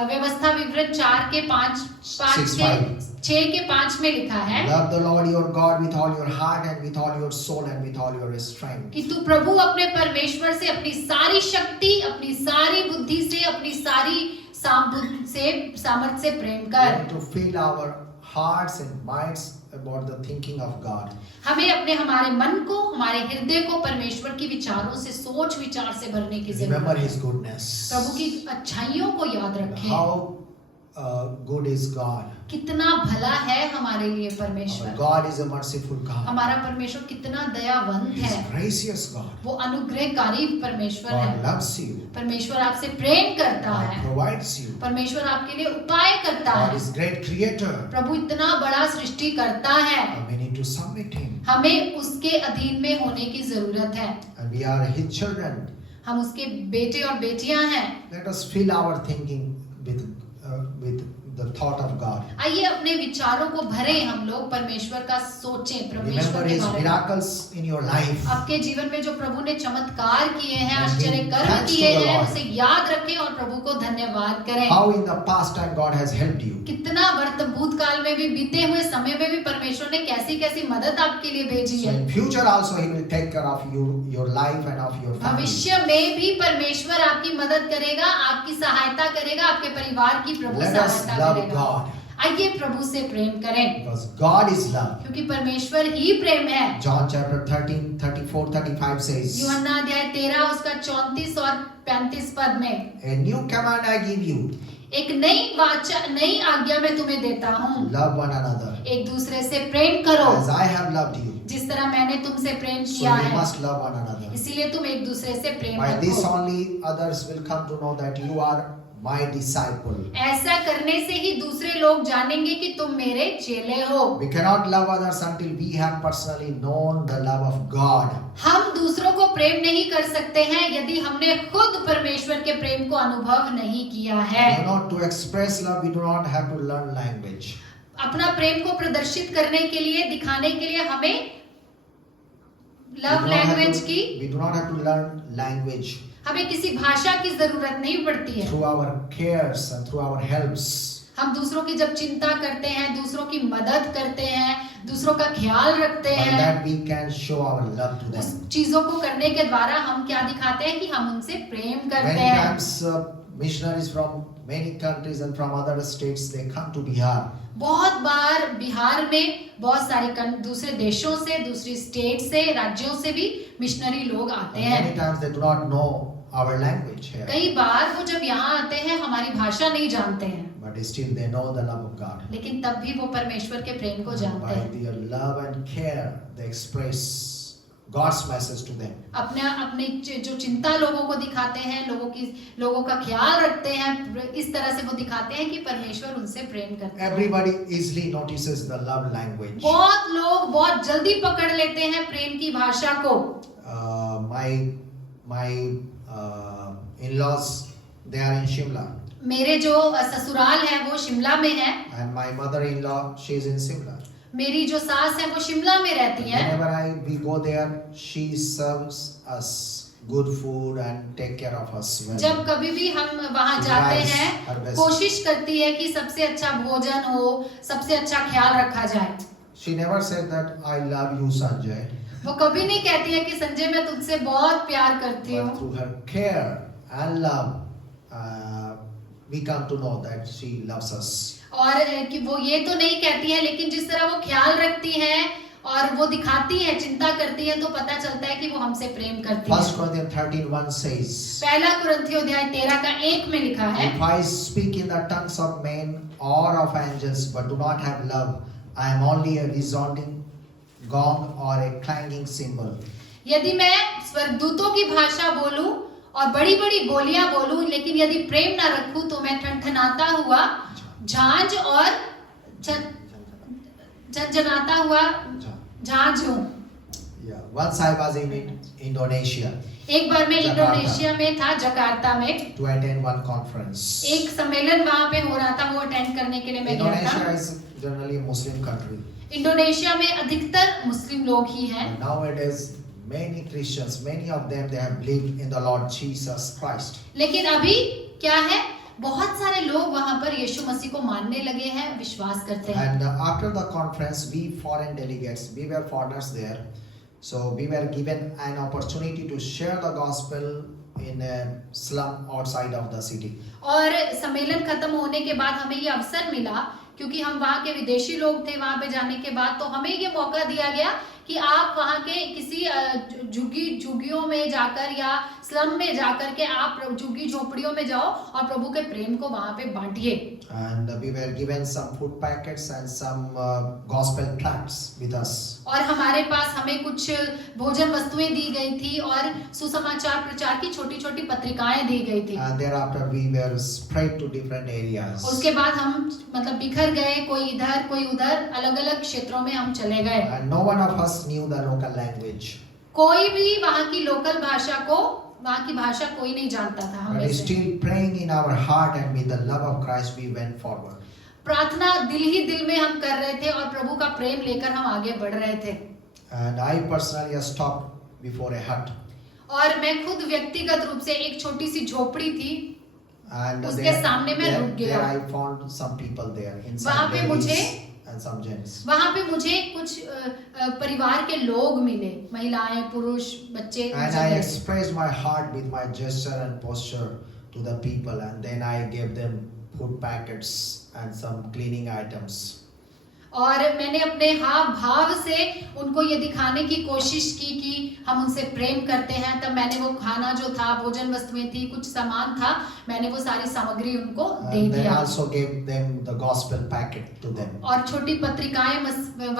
व्यवस्था विवरण 4 के 5 6:5 के 6 के 5 में लिखा है love the Lord your God with all your heart and with all your soul and with all your strength. कि तू प्रभु अपने परमेश्वर से अपनी सारी शक्ति, अपनी सारी बुद्धि से, अपनी सारी सामर्थ से प्रेम We कर। need to fill our hearts and minds about the thinking of God. हमें हमारे मन को, हमारे हृदय को परमेश्वर की विचारों से, सोच विचार से भरने की जरूरत Remember है। His goodness. प्रभु की अच्छाइयों को याद रखें। How good is God. कितना भला है हमारे लिए Our परमेश्वर। God is a merciful God. हमारा परमेश्वर कितना दयावंत He is है। gracious God. वो अनुग्रहकारी परमेश्वर God है। loves you. परमेश्वर आपसे प्रेम करता God है। provides you. परमेश्वर आपके लिए उपाय करता God है। is great creator. प्रभु इतना बड़ा सृष्टि करता है, And we need to submit Him. हमें उसके अधीन में होने की जरूरत है। And we are His children. हम उसके बेटे और बेटियां हैं। Let us fill our thinking with the thought of God. आइए अपने विचारों को भरें हम लोग, परमेश्वर का सोचें, Remember परमेश्वर के His बारे में। miracles in your life. आपके जीवन में जो प्रभु ने चमत्कार किए हैं, And आश्चर्य give कर्म thanks to किए the हैं, Lord. उसे याद रखें और प्रभु को धन्यवाद करें। How in the past time God has helped you. कितना भूतकाल में भी, बीते हुए समय में भी परमेश्वर ने कैसी कैसी मदद आपके लिए भेजी So है। in future also He will take care of your life and of your family. भविष्य में भी परमेश्वर आपकी मदद करेगा, आपकी सहायता करेगा, आपके परिवार की प्रभु Let us सहायता love करेगा। God. आइए प्रभु से प्रेम करें, Because God is love. क्योंकि परमेश्वर ही प्रेम है। John chapter 13, 34, 35 says, यूहन्ना अध्याय 13 उसका 34 और 35 पद में, A new command I give you, एक नई आज्ञा मैं तुम्हें देता हूँ, love one another. एक दूसरे से प्रेम करो, As I have loved you, जिस तरह मैंने तुमसे प्रेम so किया you है, must love one another. इसीलिए तुम एक दूसरे से प्रेम By this रखो। only others will come to know that you are my disciple. ऐसा करने से ही दूसरे लोग जानेंगे कि तुम मेरे चेले हो। We cannot love others until we have personally known the love of God. हम दूसरों को प्रेम नहीं कर सकते हैं यदि हमने खुद परमेश्वर के प्रेम को अनुभव नहीं किया है। You know, to express love, we do not have to learn language. अपना प्रेम को प्रदर्शित करने के लिए, दिखाने के लिए हमें लव लैंग्वेज की We do not have to learn language. हमें किसी भाषा की जरूरत नहीं पड़ती है। Through our cares and through our helps, हम दूसरों की जब चिंता करते हैं, दूसरों की मदद करते हैं, दूसरों का ख्याल रखते by हैं, that we can show our love to उस them. चीजों को करने के द्वारा हम क्या दिखाते हैं कि हम उनसे प्रेम करते Many हैं। times missionaries from many countries and from other states, they come to Bihar. बहुत बार बिहार में बहुत सारे दूसरे देशों से, दूसरी स्टेट से, राज्यों से भी मिशनरी लोग आते And many हैं। times they do not know our language here, कई बार वो जब यहाँ आते हैं हमारी भाषा नहीं जानते हैं, but still they know the love of God. लेकिन तब भी वो परमेश्वर के प्रेम को जानते By हैं। their love and care, they express God's message to them. अपने जो चिंता लोगों को दिखाते हैं, लोगों का ख्याल रखते हैं, इस तरह से वो दिखाते हैं कि परमेश्वर उनसे प्रेम करता है। Everybody easily notices the love language. बहुत लोग बहुत जल्दी पकड़ लेते हैं प्रेम की भाषा को। My in-laws, they are in Shimla, मेरे जो ससुराल है वो शिमला में है, and my mother-in-law, she is in Shimla. मेरी जो सास है वो शिमला में रहती है। Whenever we go there, she serves us good food and take care of us well. जब कभी भी हम वहाँ She जाते tries हैं, her best. कोशिश करती है कि सबसे अच्छा भोजन हो, सबसे अच्छा ख्याल रखा जाए। She never said that I love you, Sanjay. वो कभी नहीं कहती है कि संजय मैं तुझसे बहुत प्यार करती But हूँ, through her care and love, we come to know that she loves us. और कि वो ये तो नहीं कहती है, लेकिन जिस तरह वो ख्याल रखती है और वो दिखाती है, चिंता करती है, तो पता चलता है कि वो हमसे प्रेम करती 1 है। Corinthians 13:1 says, पहला कुरिन्थियों अध्याय 13:1 में लिखा है, If I speak in the tongues of men or of angels but do not have love, I am only a resounding gong or a clanging cymbal. यदि मैं स्वर्गदूतों की भाषा बोलूं और बड़ी बड़ी बोलियां बोलूं, लेकिन यदि प्रेम ना रखूं तो मैं ठनठनाता हुआ झांझ और झनझनाता हुआ झांझ हूं। Yeah. Once I was in Indonesia एक बार मैं जकार्ता। इंडोनेशिया में था, जकार्ता में to attend one conference. एक सम्मेलन वहां पे हो रहा था, वो अटेंड करने के लिए मैं गया Indonesia था। is generally a Muslim country. Indonesia में अधिकतर मुस्लिम लोग ही हैं। And nowadays, many Christians, many of them, they have believed in the Lord Jesus Christ. लेकिन अभी क्या है, बहुत सारे लोग वहां पर यीशु मसीह को मानने लगे हैं, विश्वास करते हैं। And after the conference, we foreign delegates, we were foreigners there, so we were given an opportunity to share the gospel in a slum outside of the city. और सम्मेलन खत्म होने के बाद हमें ये अवसर मिला, क्योंकि हम वहाँ के विदेशी लोग थे, वहाँ पे जाने के बाद तो हमें ये मौका दिया गया कि आप वहाँ के किसी झुग्गियों में जाकर या स्लम में जाकर के आप झुग्गी झोपड़ियों में जाओ और प्रभु के प्रेम को वहाँ पे बांटिए। And we were given some food packets and some gospel tracts with us. और हमारे पास हमें कुछ भोजन वस्तुएं दी गई थी और सुसमाचार प्रचार की छोटी छोटी पत्रिकाएं दी गई थी। And thereafter we were spread to different areas. उसके बाद हम मतलब बिखर गए, कोई इधर कोई उधर, अलग अलग क्षेत्रों में हम चले गए। And no one of us knew the local language. कोई भी वहाँ की लोकल भाषा को, वहाँ की भाषा कोई नहीं जानता था हमें But से। still praying in our heart and with the love of Christ we went forward. प्रार्थना दिल ही दिल में हम कर रहे थे और प्रभु का प्रेम लेकर हम आगे बढ़ रहे थे। And I personally stopped before a hut. और मैं खुद व्यक्तिगत रूप से एक छोटी सी झोपड़ी थी, And उसके सामने मैं रुक गया। there I found some people there, वहाँ inside पे ladies मुझे and some gents. वहाँ पे मुझे कुछ परिवार के लोग मिले, महिलाएं, पुरुष, बच्चे। And I expressed my heart with my gesture and posture to the people, and then I gave them food packets and some cleaning items. और मैंने अपने हाव भाव से उनको ये दिखाने की कोशिश की कि हम उनसे प्रेम करते हैं। तब मैंने वो खाना जो था, भोजन वस्तुएं थी, कुछ सामान था, मैंने वो सारी सामग्री उनको दे And then दिया। also gave them the gospel packet to them. और छोटी पत्रिकाएं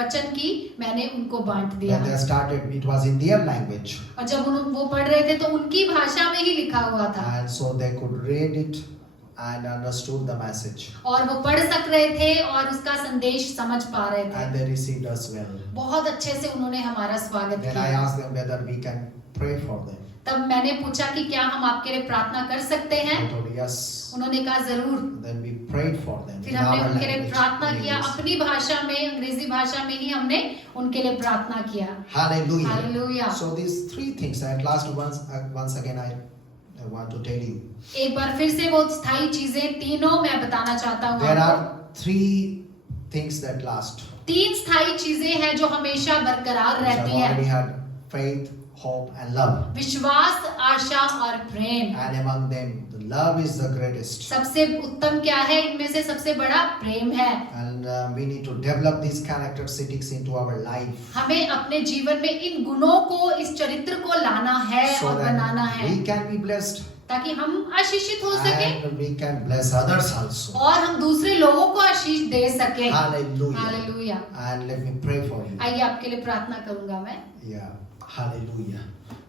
वचन की मैंने उनको बांट दिया। When they started, it was in their language, और जब वो पढ़ रहे थे तो उनकी भाषा में ही लिखा हुआ था and so they could read it and understood the message, और वो पढ़ सक रहे थे और उसका संदेश समझ पा रहे थे। and they received us well. बहुत अच्छे से उन्होंने हमारा स्वागत Then I किया। asked them whether we can pray for them. तब मैंने पूछा कि क्या हम आपके लिए प्रार्थना कर सकते हैं? They told yes. उन्होंने कहा जरूर। Then we prayed for them फिर in हमने our उनके लिए language, प्रार्थना in किया, English. अपनी भाषा में, अंग्रेजी भाषा में ही हमने उनके लिए प्रार्थना किया। Hallelujah. Hallelujah. So these three things, at last once again I I want to tell you. एक बार फिर से वो स्थायी चीजें तीनों मैं बताना चाहता हूँ There आपको। are three things that last. तीन स्थायी चीजें हैं जो हमेशा बरकरार Which रहती I've already हैं। had: faith, hope, and love. विश्वास, आशा और प्रेम। And among them, the love is the greatest. सबसे उत्तम क्या है? इनमें से सबसे बड़ा प्रेम है। And we need to develop these characteristics into our life हमें अपने जीवन में इन गुणों को, इस चरित्र को लाना है so और बनाना that है, we can be blessed ताकि हम आशीषित हो सके and we can bless others also. और हम दूसरे लोगों को आशीष दे सके। Hallelujah. Hallelujah. And let me pray for you. आइए आपके लिए प्रार्थना करूंगा मैं। Yeah. Hallelujah.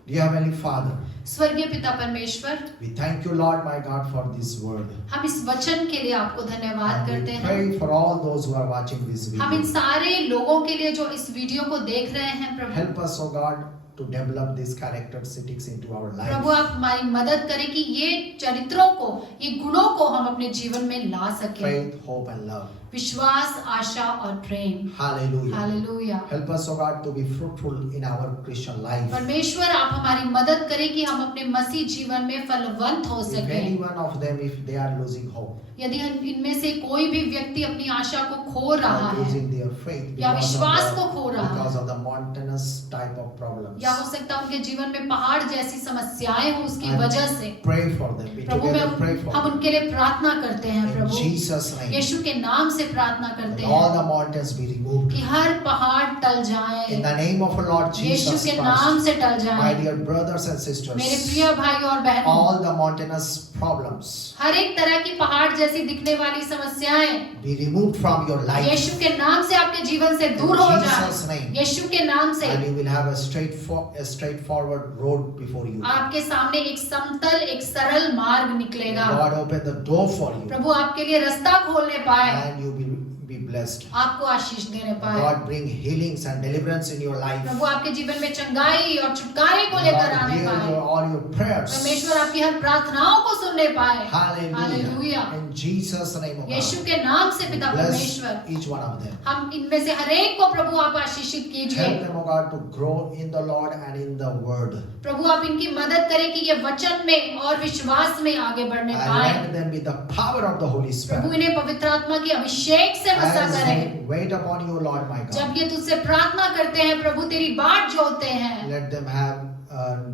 Dear Heavenly Father, स्वर्गीय पिता परमेश्वर, we thank you, Lord my God, for this word. हम इस वचन के लिए आपको धन्यवाद And करते we हैं। pray for all those who are watching this हम इन video. सारे लोगों के लिए जो इस वीडियो को देख रहे हैं प्रभु, Help us, oh God, to develop these characteristics into our Prabhu life. आप हमारी मदद करें कि ये चरित्रों को, ये गुणों को हम अपने जीवन में ला सकें। Faith, hope, and love. विश्वास, आशा और प्रेम। Hallelujah. Hallelujah. Help us, oh God, to be fruitful in our Christian life. परमेश्वर आप हमारी मदद करें कि हम अपने मसीह जीवन में फलवंत हो If सकें। any one of them, if they are losing hope यदि इनमें से कोई भी व्यक्ति अपनी आशा को खो रहा or है losing their faith या विश्वास को खो रहा है, because of the mountainous type of problems, या हो सकता है उनके जीवन में पहाड़ जैसी समस्याएं हो उसकी And वजह से, pray for them. We Prabhu together pray में for हम them. उनके लिए प्रार्थना करते हैं In प्रभु, Jesus' name. यीशु के नाम से प्रार्थना करते And all हैं the mountains be removed. कि हर पहाड़ टल In जाए, the name of our Lord Yeshu Jesus के नाम Christ. से टल My जाए। dear brothers and मेरे sisters, प्रिय भाई और बहनों, all the mountainous problems हर एक तरह की पहाड़ जैसी दिखने वाली समस्याएं be removed from your life. यीशु के नाम से आपके जीवन से In दूर हो Jesus' जाए, name. यीशु के नाम से। And you will have a straightforward road before you. आपके सामने एक समतल, एक सरल मार्ग May निकलेगा। God open the door for you प्रभु आपके लिए रास्ता खोलने पाए, and you will be blessed. आपको आशीष देने पाए। God bring healings and deliverance in your life. प्रभु आपके जीवन में चंगाई और छुटकारे को लेकर God आने hear पाए। all your prayers. परमेश्वर आपकी हर प्रार्थनाओं को सुनने पाए। Hallelujah. Hallelujah. In Jesus' name, O Yeshu God. के नाम से पिता Bless परमेश्वर, each one of them. हम इनमें से हर एक को प्रभु आप आशीषित कीजिए। Help them, O God, to grow in the Lord and in the Word. प्रभु आप इनकी मदद करें कि ये वचन में और विश्वास में आगे बढ़ने And पाए। let them with the power of the Holy Prabhu Spirit. इन्हें पवित्र आत्मा की अभिषेक से वसा As करें। they wait upon you, Lord my God. जब ये तुझसे प्रार्थना करते हैं प्रभु, तेरी बाट जोहते हैं, Let them have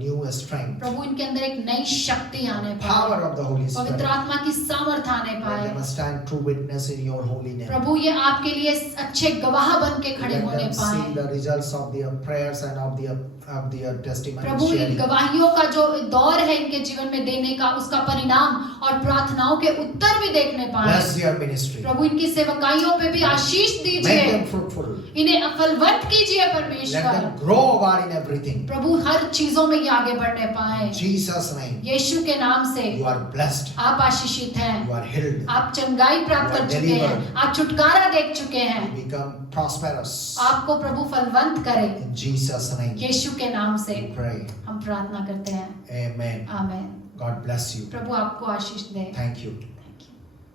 new strength. प्रभु इनके अंदर एक नई शक्ति आने Power पाए, of the Holy पवित्र Spirit. आत्मा की सामर्थ आने Let पाए। them stand true witness in your holy name. प्रभु ये आपके लिए अच्छे गवाह बन के खड़े Let होने them see पाए। the results of their prayers and of their testimony Prabhu in sharing. गवाहियों का जो दौर है इनके जीवन में देने का, उसका परिणाम और प्रार्थनाओं के उत्तर भी देखने पाए। Bless their ministry. प्रभु इनकी सेवकाइयों पे भी आशीष Make दीजिए, them fruitful. इन्हें फलवंत कीजिए Let परमेश्वर। them grow, God, in everything. प्रभु हर चीजों में ये आगे बढ़ने पाए। In Jesus' name, यीशु के नाम से you are blessed. आप आशीषित हैं, You are healed. आप चंगाई प्राप्त कर चुके हैं, आप छुटकारा देख चुके हैं। You become prosperous. आपको प्रभु फलवंत करे, In Jesus' name, यीशु के नाम से we pray. हम प्रार्थना करते हैं। Amen. Amen. God bless you. प्रभु आपको आशीष दे। Thank you.